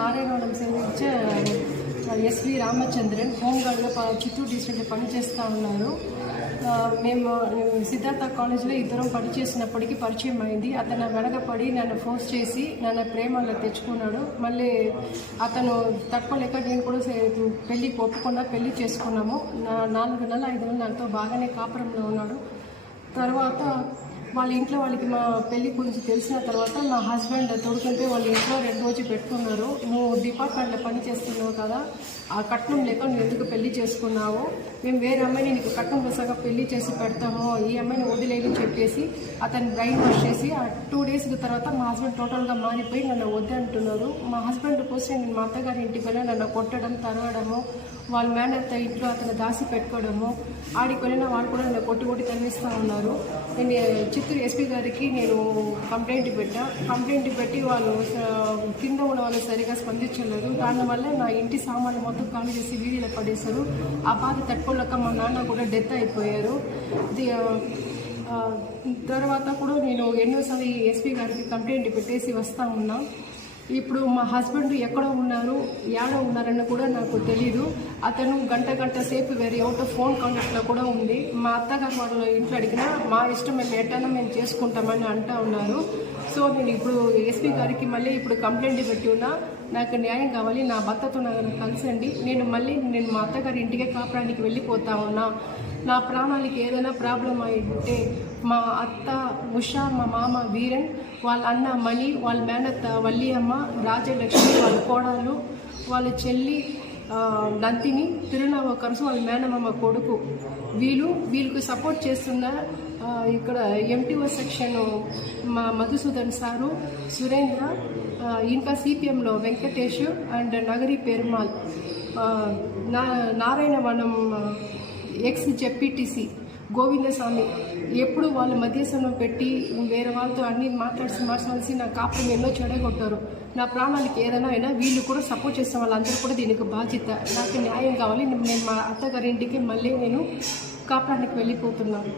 నారాయణవరం సేవించే ఎస్వి రామచంద్రన్ హోంగార్డ్గా చిత్తూరు డిస్ట్రిక్ట్లో పనిచేస్తూ ఉన్నారు. మేము సిద్ధార్థ కాలేజ్లో ఇద్దరం పనిచేసినప్పటికీ పరిచయం అయింది. అతను వెనకపడి నన్ను ఫోర్స్ చేసి నన్ను ప్రేమలో తెచ్చుకున్నాడు. మళ్ళీ అతను తట్టుకోలేక నేను కూడా పెళ్ళికి ఒప్పుకున్నా, పెళ్ళి చేసుకున్నాము. 4 నెలలు 5 నెలలు నాతో బాగానే కాపురంలో ఉన్నాడు. తర్వాత వాళ్ళ ఇంట్లో వాళ్ళకి మా పెళ్లి గురించి తెలిసిన తర్వాత మా హస్బెండ్ తోడుకుంటే వాళ్ళ ఇంట్లో 2 రోజులు పెట్టుకున్నారు. నువ్వు డిపార్ట్మెంట్లో పని చేస్తున్నావు కదా, ఆ కట్నం లేక నువ్వు ఎందుకు పెళ్లి చేసుకున్నావు, మేము వేరే అమ్మాయిని నీకు కట్నం కోసంగా పెళ్లి చేసి పెడతాము, ఈ అమ్మాయిని వదిలేయని చెప్పేసి అతను బ్రెయిన్ వాష్ చేసి ఆ 2 డేస్ తర్వాత మా హస్బెండ్ టోటల్గా మారిపోయి నన్ను వద్దంటున్నారు. మా హస్బెండ్ కోసం నేను మా అత్తగారి ఇంటికి వెళ్ళి నన్ను కొట్టడం, తరవడము, వాళ్ళ మేనత్త ఇంట్లో అతను దాసి పెట్టుకోవడము, ఆడికి వెళ్ళిన వాళ్ళు కూడా నన్ను కొట్టి తరివేస్తూ ఉన్నారు. నేను చిత్తూరు ఎస్పీ గారికి నేను కంప్లైంట్ పెట్టి వాళ్ళు కింద ఉన్న వాళ్ళు సరిగా స్పందించలేదు. దానివల్ల నా ఇంటి సామాన్లు మొత్తం ఖాళీ చేసి వీధిలో పడేశారు. ఆ బాధ తట్టుకోలేక మా నాన్న కూడా డెత్ అయిపోయారు. తర్వాత కూడా నేను ఎన్నోసార్లు ఎస్పీ గారికి కంప్లైంట్ పెట్టేసి వస్తూ ఉన్నా. ఇప్పుడు మా హస్బెండ్ ఎక్కడో ఉన్నారు, ఏడో ఉన్నారని కూడా నాకు తెలీదు. అతను గంట సేపు వేరే అవుట్ ఫోన్ కాంటాక్ట్లో కూడా ఉంది. మా అత్తగారు వాళ్ళ ఇంట్లో అడిగినా మా ఇష్టం మేము ఎట్టైనా మేము చేసుకుంటామని అంటూ ఉన్నారు. సో నేను ఇప్పుడు ఎస్పీ గారికి మళ్ళీ ఇప్పుడు కంప్లైంట్ పెట్టి ఉన్నా, నాకు న్యాయం కావాలి, నా భర్తతో నాకు కలిసండి, నేను మా అత్తగారి ఇంటికే కాపురానికి వెళ్ళిపోతా ఉన్నా. నా ప్రాణాలకి ఏదైనా ప్రాబ్లం అయింటే మా అత్త ఉషా, మా మామ వీరన్, వాళ్ళ అన్న మణి, వాళ్ళ మేనత్త వల్లి అమ్మ, రాజలక్ష్మి, వాళ్ళ కోడలు, వాళ్ళ చెల్లి నంతిని, తిరునావకరుసు, వాళ్ళ మేనమామ కొడుకు, వీళ్ళకి సపోర్ట్ చేస్తున్న ఇక్కడ ఎంటీఓ సెక్షన్ మా మధుసూదన్ సారు, సురేంద్ర, ఇంకా సిపిఎంలో Venkatesh and Nagari Perumal, Narayanavanam ex ZPTC Govindaswamy ఎప్పుడు వాళ్ళ మధ్యస్థంలో పెట్టి వేరే వాళ్ళతో అన్ని మాట్లాడాల్సి నా కాపురం ఎన్నో చెడగొట్టారు. నా ప్రాణాలకి ఏదైనా అయినా వీళ్ళు కూడా సపోర్ట్ చేసిన వాళ్ళందరూ కూడా దీనికి బాధ్యత. నాకు న్యాయం కావాలి. నేను మా అత్తగారింటికి మళ్ళీ నేను కాపురానికి వెళ్ళిపోతున్నాను.